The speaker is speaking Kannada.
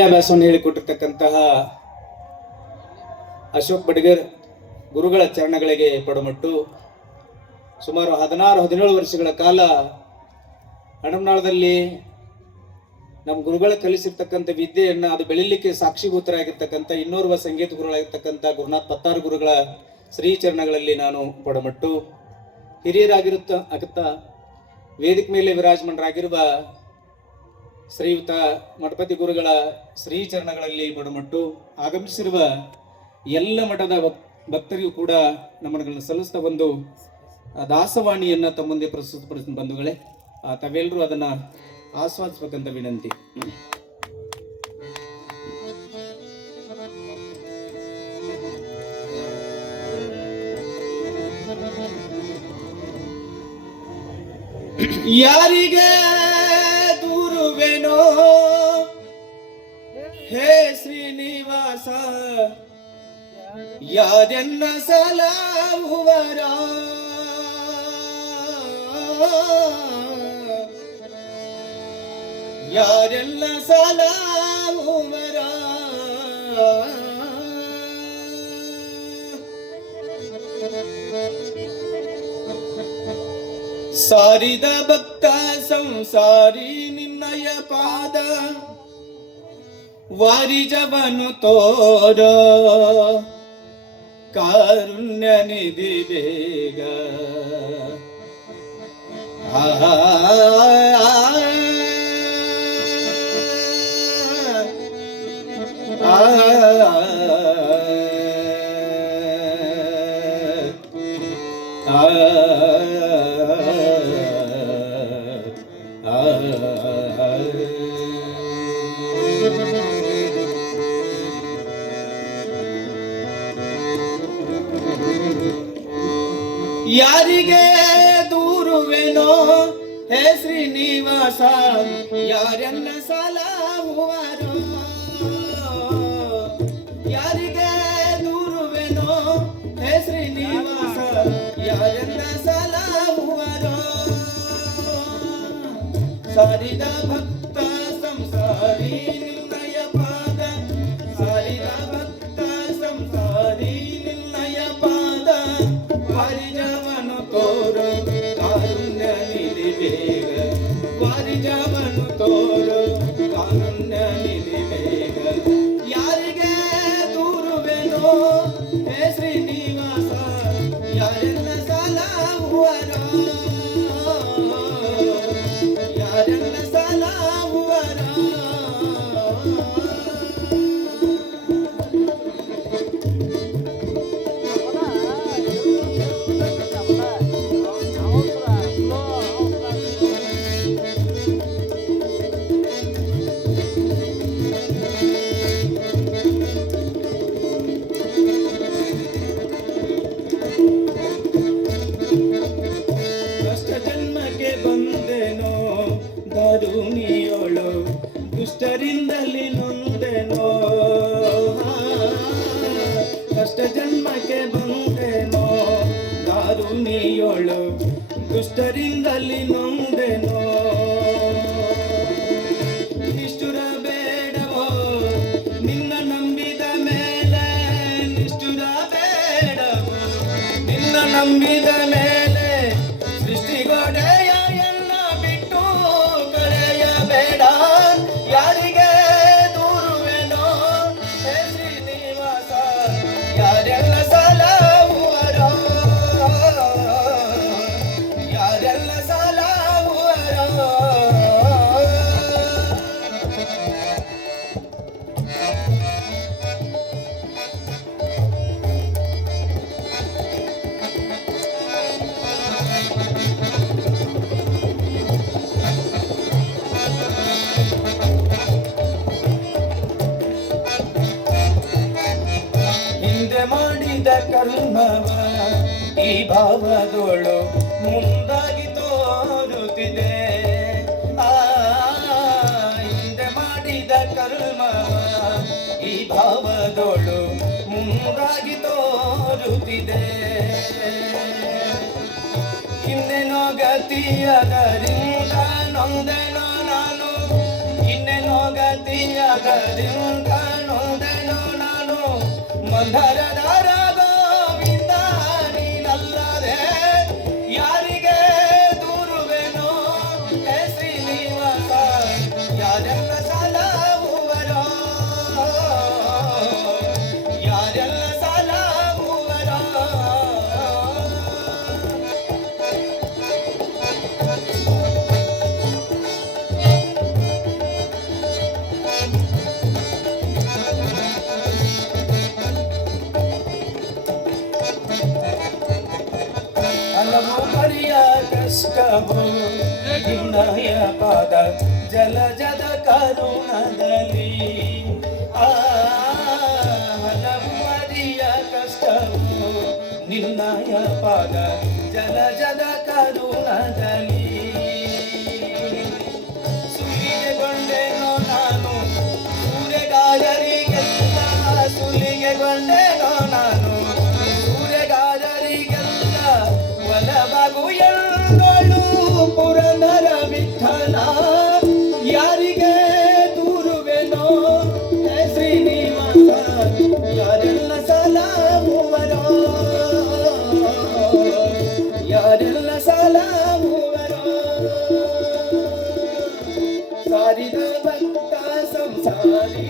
ವಿದ್ಯಾಭ್ಯಾಸವನ್ನು ಹೇಳಿಕೊಟ್ಟಿರ್ತಕ್ಕಂತಹ ಅಶೋಕ್ ಬಡಿಗರ್ ಗುರುಗಳ ಚರಣಗಳಿಗೆ ಪಡಮಟ್ಟು ಸುಮಾರು 16-17 ವರ್ಷಗಳ ಕಾಲ ಹಣಮನಾಳದಲ್ಲಿ ನಮ್ಮ ಗುರುಗಳ ಕಲಿಸಿರ್ತಕ್ಕಂಥ ವಿದ್ಯೆಯನ್ನು ಅದು ಬೆಳಿಲಿಕ್ಕೆ ಸಾಕ್ಷಿಭೂತರಾಗಿರ್ತಕ್ಕಂಥ ಇನ್ನೋರ್ವ ಸಂಗೀತ ಗುರುಗಳಾಗಿರ್ತಕ್ಕಂಥ ಗುರುನಾಥ್ ಪತ್ತಾರು ಗುರುಗಳ ಶ್ರೀಚರಣಗಳಲ್ಲಿ ನಾನು ಪಡಮಟ್ಟು ಹಿರಿಯರಾಗಿರುತ್ತ ವೇದಿಕೆ ಮೇಲೆ ವಿರಾಜಮಾನರಾಗಿರುವ ಶ್ರೀಯುತ ಮಠಪತಿ ಗುರುಗಳ ಶ್ರೀಚರಣಗಳಲ್ಲಿ ಪಡಮಟ್ಟು ಆಗಮಿಸಿರುವ ಎಲ್ಲ ಮಠದ ಭಕ್ತರಿಗೂ ಕೂಡ ನಮ್ಮಗಳನ್ನು ಸಲ್ಲಿಸ್ತಾ ಒಂದು ದಾಸವಾಣಿಯನ್ನು ತಮ್ಮ ಮುಂದೆ ಪ್ರಸ್ತುತಪಡಿಸಿದ ಬಂಧುಗಳೇ, ತಾವೆಲ್ಲರೂ ಅದನ್ನ ಆಸ್ವಾದಿಸಬೇಕಂತ ವಿನಂತಿ. ಯಾರಿಗೆ ದೂರುವೆನೋ ಹೇ ಶ್ರೀನಿವಾಸ, ಯಾರೆನ್ನ ಸಲಾವುವರ, ಯಾರೆಲ್ಲ ಸಲಾವುವರ, ಸಾರಿದ ಭಕ್ತ ಸಂಸಾರಿ ನಿನ್ನಯ ಪಾದ, ವಾರಿಜವನು ತೋರ ಕಾರುಣ್ಯ ನಿಧಿ ಬೇಗ. ಯಾರಿಗೆ ದೂರುವೆನೋ ಹೇ ಶ್ರೀನಿವಾಸ, ಯಾರೆಲ್ಲ ಸಲಾವುವರು, ಯಾರಿಗೆ ದೂರುವೆನೋ ಹೇ ಶ್ರೀನಿವಾಸ, ಯಾರೆಲ್ಲ ಸಲಾವುವರು, ಸಾರಿದ ಭಕ್ತ ಸಂಸಾರಿ ನಿನ್ನಯ ಪಾದ, ಸಾರಿದ ಭಕ್ತ ಸಂಸಾರಿ ನಿನ್ನಯ ಪಾದ, ವಾರಿಜವನು ತೋರು ಕಾರುಣ್ಯ ನಿಧಿ ಬೇಗ, ವಾರಿಜವನು ತೋರು ಕಾರುಣ್ಯ ನಿಧಿ ಬೇಗ. ಯಾರಿಗೆ ದೂರುವೆನೋ ಹೇ ಶ್ರೀನಿವಾಸ, ಯಾರೆಲ್ಲ ಸಲಾವುವರೋ, ಯಾರೆಲ್ಲ ಸಲಾವುವರೋ. ದಾರುಣಿಯೋಳು ದುಷ್ಟರಿಂದಲಿ ನೊಂದೆನೋ, ಕಷ್ಟ ಜನ್ಮಕ್ಕೆ ಬಂದೆನೋ, ದಾರುಣಿಯೋಳು ದುಷ್ಟರಿಂದಲಿ ನೊಂದೆನೋ. ನಿಷ್ಠುರ ಬೇಡವೋ ನಿನ್ನ ನಂಬಿದ ಮೇಲೆ, ನಿಷ್ಠುರ ಬೇಡವೋ ನಿನ್ನ ನಂಬಿದ ಮೇಲೆ, ಸೃಷ್ಟಿಗೋಡೆಯ ಯಾರಿಗೆ ದೂರುವೆನೋ ಹೇ ಶ್ರೀನಿವಾಸ, ಯಾರೆಲ್ಲ ಸಲಾವುವರೋ, ಯಾರೆಲ್ಲ ಸಲಾವುವರೋ. ಮಾಡಿದ ಕರ್ಮವ ಈ ಭಾವದೋಳು ಮುಂದಾಗಿ ತೋರುತ್ತಿದೆ, ಹಿಂದೆ ಮಾಡಿದ ಕರ್ಮವ ಈ ಭಾವದೋಳು ಮುಂದಾಗಿ ತೋರುತ್ತಿದೆ. ಇನ್ನೇನೋ ಗತಿಯದರಿಂದ ನೊಂದೆನೋ ನಾನು, ಇನ್ನೇನೋ ಗತಿಯ ರಾಗದಿಂದ ನೋದೆನು ನಾನು ಮಂದರದಾರ ಗೋವಿಂದ ನೀನಲ್ಲದೆ ಯಾರಿಗೆ ದೂರುವೆನೋ ಹೇ ಶ್ರೀನಿವಾಸ ಯಾರೆಲ್ಲ ಸಲಹುವರೋ ಯಾರೆಲ್ಲ ಸಲಹುವರೋ ಹಲವು ಪರಿಯ ಕಷ್ಟವು ನಿನ್ನಯ ಪಾದ ಜಲಜದ ಕರುಣದಲ್ಲಿ ಹಲವು ಪರಿಯ ಕಷ್ಟವು ನಿನ್ನಯ ಪಾದ ಜಲಜದ ಕರುಣದಲ್ಲಿ ಸುಲಿಗೆಗೊಂಡೆನೋ ನಾನು ಸೂರ್ಯಗಾಯರಿಗೆಲ್ಲ ಸುಲಿಗೆಗೊಂಡೆನೋ ನಾನು ಸೂರ್ಯಗಾಯರಿಗೆಲ್ಲ ಒಲಬಗು ಎಳ್ಳೊಳು ಪುರಂದರ ವಿಠಲ ಯಾರಿಗೆ ದೂರುವೆನೋ ಹೇ ಶ್ರೀನಿವಾಸ ಯಾರೆಲ್ಲ ಸಲಹುವರೋ ಯಾರೆಲ್ಲ ಸಲಹುವರೋ ಸಾರಿದ ಭಕ್ತ ಸಂಸಾರಿ